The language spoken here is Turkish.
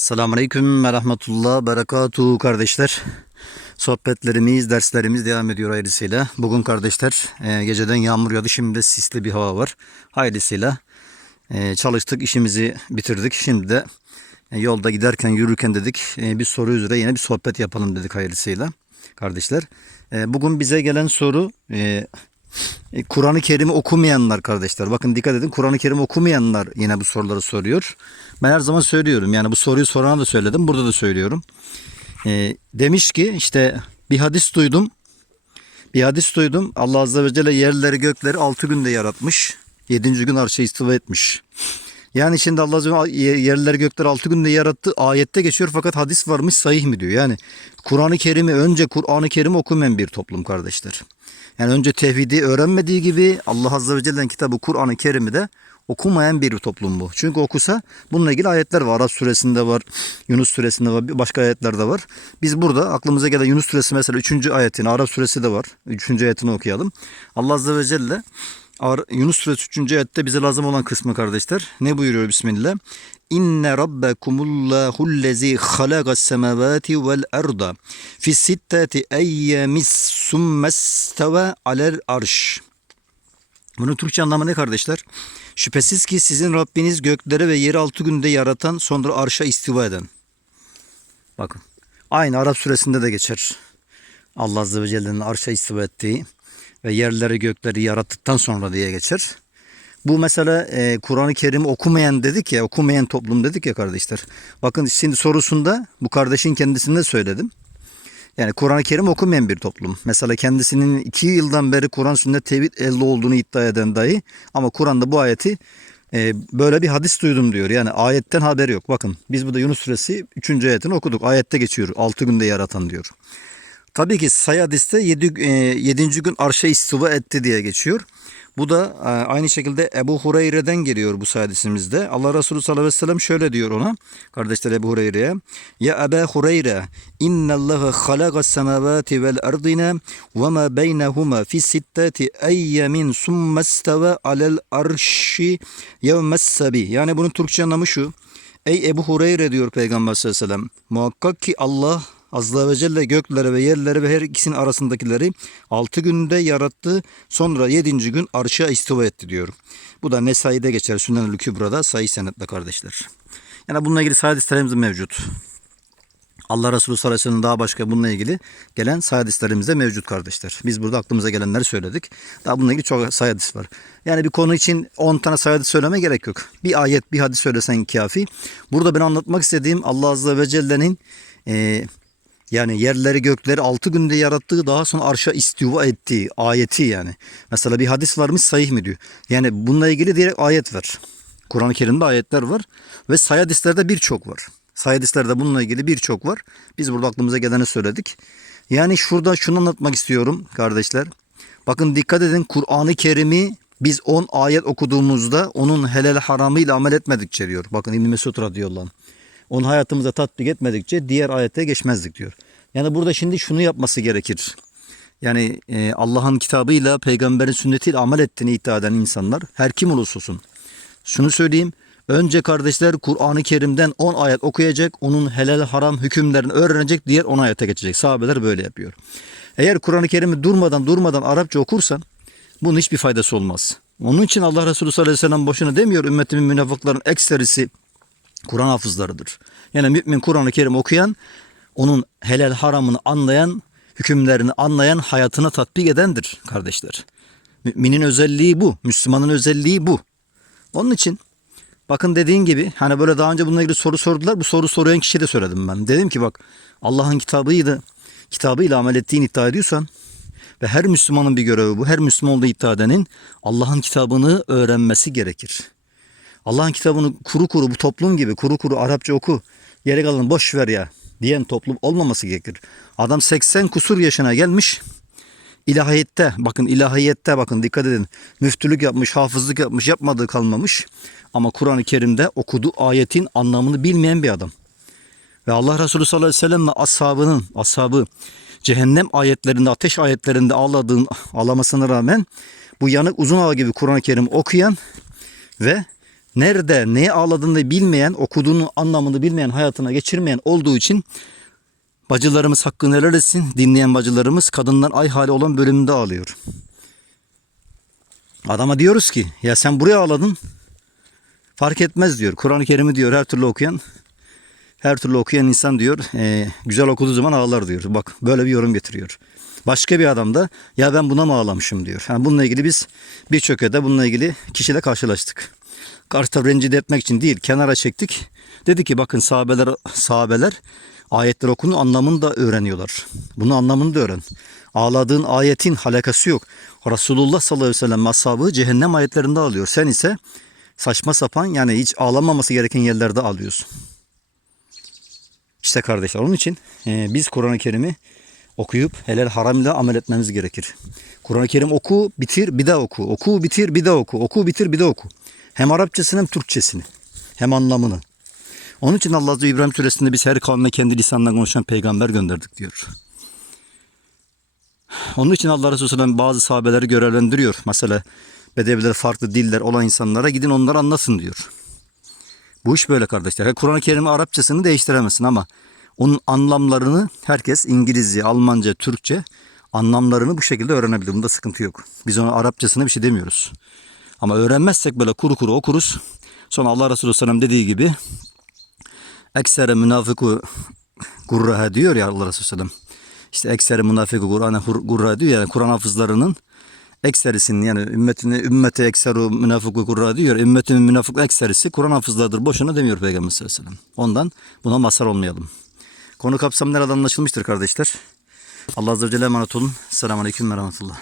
Selamun Aleyküm ve Rahmetullah Berekatuhu kardeşler. Sohbetlerimiz, derslerimiz devam ediyor hayırlısıyla. Bugün kardeşler e, geceden yağmur yağdı. Şimdi de sisli bir hava var. Hayırlısıyla e, çalıştık, işimizi bitirdik. Şimdi de e, yolda giderken, yürürken dedik e, bir soru üzere yine bir sohbet yapalım dedik hayırlısıyla. Kardeşler, e, bugün bize gelen soru e, Kur'an-ı Kerim'i okumayanlar kardeşler. Bakın dikkat edin Kur'an-ı Kerim okumayanlar yine bu soruları soruyor. Ben her zaman söylüyorum. Yani bu soruyu sorana da söyledim. Burada da söylüyorum. E, demiş ki işte bir hadis duydum. Bir hadis duydum. Allah Azze ve Celle yerleri gökleri altı günde yaratmış. Yedinci gün arşa istiva etmiş. Yani şimdi Allah Azze yerleri gökleri altı günde yarattı. Ayette geçiyor fakat hadis varmış sahih mi diyor. Yani Kur'an-ı Kerim'i önce Kur'an-ı Kerim okumayan bir toplum kardeşler. Yani önce tevhidi öğrenmediği gibi Allah Azze ve Celle'nin kitabı Kur'an-ı Kerim'i de okumayan bir toplum bu. Çünkü okusa bununla ilgili ayetler var. Arap suresinde var, Yunus suresinde var, başka ayetler de var. Biz burada aklımıza gelen Yunus suresi mesela 3. ayetini, Arap suresi de var. 3. ayetini okuyalım. Allah Azze ve Celle Yunus suresi 3. ayette bize lazım olan kısmı kardeşler. Ne buyuruyor Bismillah? İnne rabbekumullahullezî halagas semavati vel arda fi sittati eyyemis summesteve alel arş. Bunun Türkçe anlamı ne kardeşler? Şüphesiz ki sizin Rabbiniz gökleri ve yeri altı günde yaratan sonra arşa istiva eden. Bakın. Aynı Arap suresinde de geçer. Allah Azze ve Celle'nin arşa istiva ettiği ve yerleri gökleri yarattıktan sonra diye geçer. Bu mesela e, Kur'an-ı Kerim okumayan dedik ya, okumayan toplum dedik ya kardeşler. Bakın şimdi sorusunda bu kardeşin kendisinde söyledim. Yani Kur'an-ı Kerim okumayan bir toplum. Mesela kendisinin iki yıldan beri Kur'an sünnet tevhid elde olduğunu iddia eden dahi ama Kur'an'da bu ayeti e, böyle bir hadis duydum diyor. Yani ayetten haberi yok. Bakın biz burada Yunus suresi 3. ayetini okuduk. Ayette geçiyor. 6 günde yaratan diyor. Tabii ki say hadiste 7. yedinci gün arşa istiva etti diye geçiyor. Bu da e, aynı şekilde Ebu Hureyre'den geliyor bu hadisimizde. Allah Resulü sallallahu aleyhi ve sellem şöyle diyor ona. Kardeşler Ebu Hureyre'ye. Ya Ebu Hureyre innallaha halagas semavati vel ardina ve ma beynehuma fi sittati eyyemin summesteve alel arşi yevmes sabi. Yani bunun Türkçe anlamı şu. Ey Ebu Hureyre diyor Peygamber sallallahu aleyhi ve sellem. Muhakkak ki Allah Azze ve Celle gökleri ve yerleri ve her ikisinin arasındakileri altı günde yarattı. Sonra yedinci gün arşa istiva etti diyor. Bu da Nesai'de geçer. Sünnen-ül Kübra'da sayı senetle kardeşler. Yani bununla ilgili hadislerimiz mevcut. Allah Resulü sallallahu aleyhi ve sellem daha başka bununla ilgili gelen hadislerimiz de mevcut kardeşler. Biz burada aklımıza gelenleri söyledik. Daha bununla ilgili çok hadis var. Yani bir konu için 10 tane hadis söyleme gerek yok. Bir ayet, bir hadis söylesen kafi. Burada ben anlatmak istediğim Allah Azze ve Celle'nin e, yani yerleri gökleri altı günde yarattığı daha sonra arşa istiva ettiği ayeti yani. Mesela bir hadis varmış sahih mi diyor. Yani bununla ilgili direkt ayet var. Kur'an-ı Kerim'de ayetler var ve say hadislerde birçok var. Say hadislerde bununla ilgili birçok var. Biz burada aklımıza geleni söyledik. Yani şurada şunu anlatmak istiyorum kardeşler. Bakın dikkat edin Kur'an-ı Kerim'i biz 10 ayet okuduğumuzda onun helal haramıyla amel etmedikçe diyor. Bakın İbn Mesud radıyallahu anh. Onu hayatımıza tatbik etmedikçe diğer ayete geçmezdik diyor. Yani burada şimdi şunu yapması gerekir. Yani e, Allah'ın kitabıyla peygamberin sünnetiyle amel ettiğini iddia eden insanlar her kim olursa olsun. Şunu söyleyeyim. Önce kardeşler Kur'an-ı Kerim'den 10 ayet okuyacak. Onun helal haram hükümlerini öğrenecek. Diğer 10 ayete geçecek. Sahabeler böyle yapıyor. Eğer Kur'an-ı Kerim'i durmadan durmadan Arapça okursan bunun hiçbir faydası olmaz. Onun için Allah Resulü sallallahu aleyhi ve sellem boşuna demiyor ümmetimin münafıkların ekserisi Kur'an hafızlarıdır. Yani mümin Kur'an-ı Kerim okuyan, onun helal haramını anlayan, hükümlerini anlayan, hayatına tatbik edendir kardeşler. Müminin özelliği bu. Müslümanın özelliği bu. Onun için bakın dediğin gibi hani böyle daha önce bununla ilgili soru sordular. Bu soru soruyan kişiye de söyledim ben. Dedim ki bak Allah'ın kitabıydı. Kitabıyla amel ettiğini iddia ediyorsan ve her Müslümanın bir görevi bu. Her Müslüman olduğu iddia edenin Allah'ın kitabını öğrenmesi gerekir. Allah'ın kitabını kuru kuru bu toplum gibi kuru kuru Arapça oku. Geri kalanı boş ver ya diyen toplum olmaması gerekir. Adam 80 kusur yaşına gelmiş. İlahiyette bakın ilahiyette bakın dikkat edin. Müftülük yapmış, hafızlık yapmış, yapmadığı kalmamış. Ama Kur'an-ı Kerim'de okuduğu ayetin anlamını bilmeyen bir adam. Ve Allah Resulü sallallahu aleyhi ve sellem ve ashabının, ashabı cehennem ayetlerinde, ateş ayetlerinde ağladığın, ağlamasına rağmen bu yanık uzun ağ gibi Kur'an-ı Kerim okuyan ve nerede neyi ağladığını bilmeyen, okuduğunun anlamını bilmeyen, hayatına geçirmeyen olduğu için bacılarımız hakkını helal etsin. Dinleyen bacılarımız kadınlar ay hali olan bölümünde ağlıyor. Adama diyoruz ki ya sen buraya ağladın. Fark etmez diyor. Kur'an-ı Kerim'i diyor her türlü okuyan her türlü okuyan insan diyor e, güzel okuduğu zaman ağlar diyor. Bak böyle bir yorum getiriyor. Başka bir adam da ya ben buna mı ağlamışım diyor. Yani bununla ilgili biz birçok yerde bununla ilgili kişiyle karşılaştık. Karşı tarafı rencide etmek için değil kenara çektik. Dedi ki bakın sahabeler sahabeler ayetler okunun anlamını da öğreniyorlar. Bunun anlamını da öğren. Ağladığın ayetin halakası yok. Resulullah sallallahu aleyhi ve sellem ashabı cehennem ayetlerinde alıyor. Sen ise saçma sapan yani hiç ağlanmaması gereken yerlerde alıyorsun. İşte kardeşler onun için e, biz Kur'an-ı Kerim'i okuyup helal haram ile amel etmemiz gerekir. Kur'an-ı Kerim oku, bitir, bir daha oku. Oku, bitir, bir daha oku. Oku, bitir, bir daha oku. Hem Arapçasını hem Türkçesini. Hem anlamını. Onun için Allah Azze İbrahim suresinde biz her kavme kendi lisanla konuşan peygamber gönderdik diyor. Onun için Allah Resulü Aleyhisselam bazı sahabeleri görevlendiriyor. Mesela Bedeviler farklı diller olan insanlara gidin onları anlatın diyor. Bu iş böyle kardeşler. Kur'an-ı Kerim'in Arapçasını değiştiremezsin ama onun anlamlarını herkes İngilizce, Almanca, Türkçe anlamlarını bu şekilde öğrenebilir. Bunda sıkıntı yok. Biz ona Arapçasına bir şey demiyoruz. Ama öğrenmezsek böyle kuru kuru okuruz. Sonra Allah Resulü Aleyhisselam dediği gibi eksere münafıku gurraha diyor ya Allah Resulü Aleyhisselam. İşte ekseri münafıku Kur'an'a gurra diyor yani Kur'an hafızlarının ekserisinin yani ümmetine ümmete ekseru münafıku kurra diyor. Ümmetin münafık ekserisi Kur'an hafızlarıdır. Boşuna demiyor Peygamber sallallahu aleyhi ve sellem. Ondan buna mazhar olmayalım. Konu kapsamı nereden anlaşılmıştır kardeşler. Allah Azze ve Celle emanet olun. Selamun Aleyküm ve Rahmetullah.